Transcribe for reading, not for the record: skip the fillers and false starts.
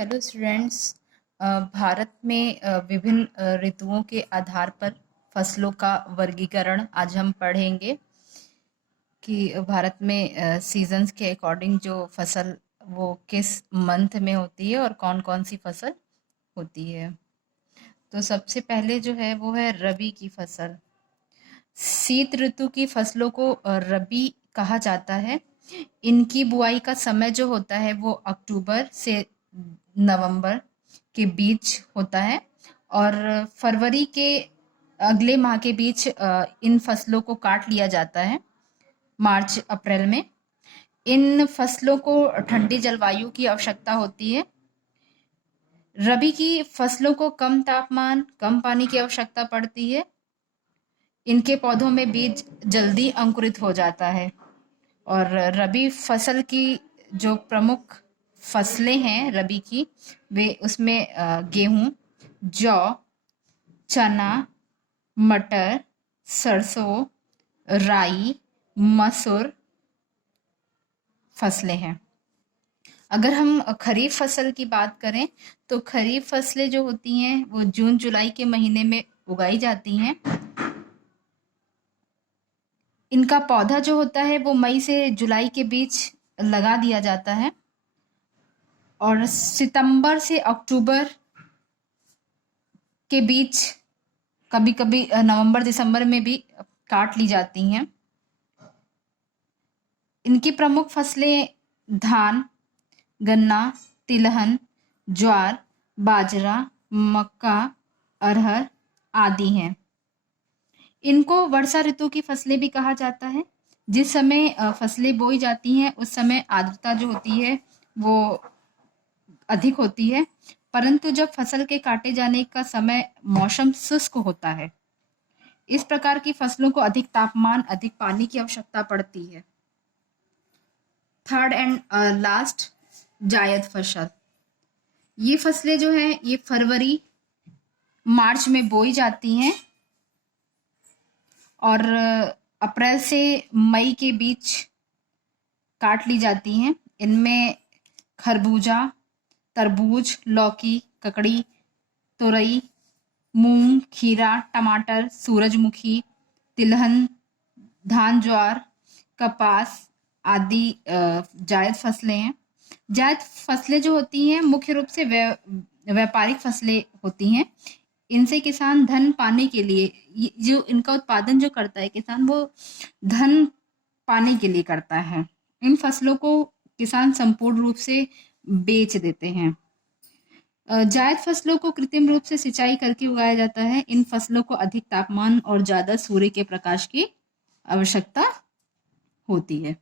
Hello students. Bharat में विभिन्न ऋतुओं के आधार पर फसलों का वर्गीकरण आज हम पढ़ेंगे कि भारत में सीजन्स के अकॉर्डिंग जो फसल वो किस मंथ में होती है और कौन कौन सी फसल होती है। तो सबसे पहले जो है वो है रबी की फसल। शीत ऋतु की फसलों को रबी कहा जाता है। इनकी बुआई का समय जो होता है वो अक्टूबर से नवंबर के बीच होता है और फरवरी के अगले माह के बीच इन फसलों को काट लिया जाता है मार्च अप्रैल में। इन फसलों को ठंडी जलवायु की आवश्यकता होती है। रबी की फसलों को कम तापमान, कम पानी की आवश्यकता पड़ती है। इनके पौधों में बीज जल्दी अंकुरित हो जाता है और रबी फसल की जो प्रमुख फसलें हैं रबी की, वे उसमें गेहूं, जौ, चना, मटर, सरसों, राई, मसूर फसलें हैं। अगर हम खरीफ फसल की बात करें तो खरीफ फसलें जो होती हैं वो जून जुलाई के महीने में उगाई जाती हैं। इनका पौधा जो होता है वो मई से जुलाई के बीच लगा दिया जाता है और सितंबर से अक्टूबर के बीच, कभी कभी नवंबर दिसंबर में भी काट ली जाती हैं। इनकी प्रमुख फसलें धान, गन्ना, तिलहन, ज्वार, बाजरा, मक्का, अरहर आदि हैं। इनको वर्षा ऋतु की फसलें भी कहा जाता है। जिस समय फसलें बोई जाती हैं उस समय आर्द्रता जो होती है वो अधिक होती है, परंतु जब फसल के काटे जाने का समय मौसम शुष्क होता है, इस प्रकार की फसलों को अधिक तापमान, अधिक पानी की आवश्यकता पड़ती है। थर्ड एंड लास्ट, जायद फसल। ये फसलें जो हैं ये फरवरी मार्च में बोई जाती हैं और अप्रैल से मई के बीच काट ली जाती हैं। इनमें खरबूजा, तरबूज, लौकी, ककड़ी, तोरई, मूंग, खीरा, टमाटर, सूरजमुखी, तिलहन, धान, ज्वार, कपास आदि जायद फसलें हैं। जायद फसलें जो होती हैं मुख्य रूप से व्यापारिक फसलें होती हैं। इनसे किसान धन पाने के लिए, जो इनका उत्पादन जो करता है किसान, वो धन पाने के लिए करता है। इन फसलों को किसान संपूर्ण रूप से बेच देते हैं। जायद फसलों को कृत्रिम रूप से सिंचाई करके उगाया जाता है। इन फसलों को अधिक तापमान और ज्यादा सूर्य के प्रकाश की आवश्यकता होती है।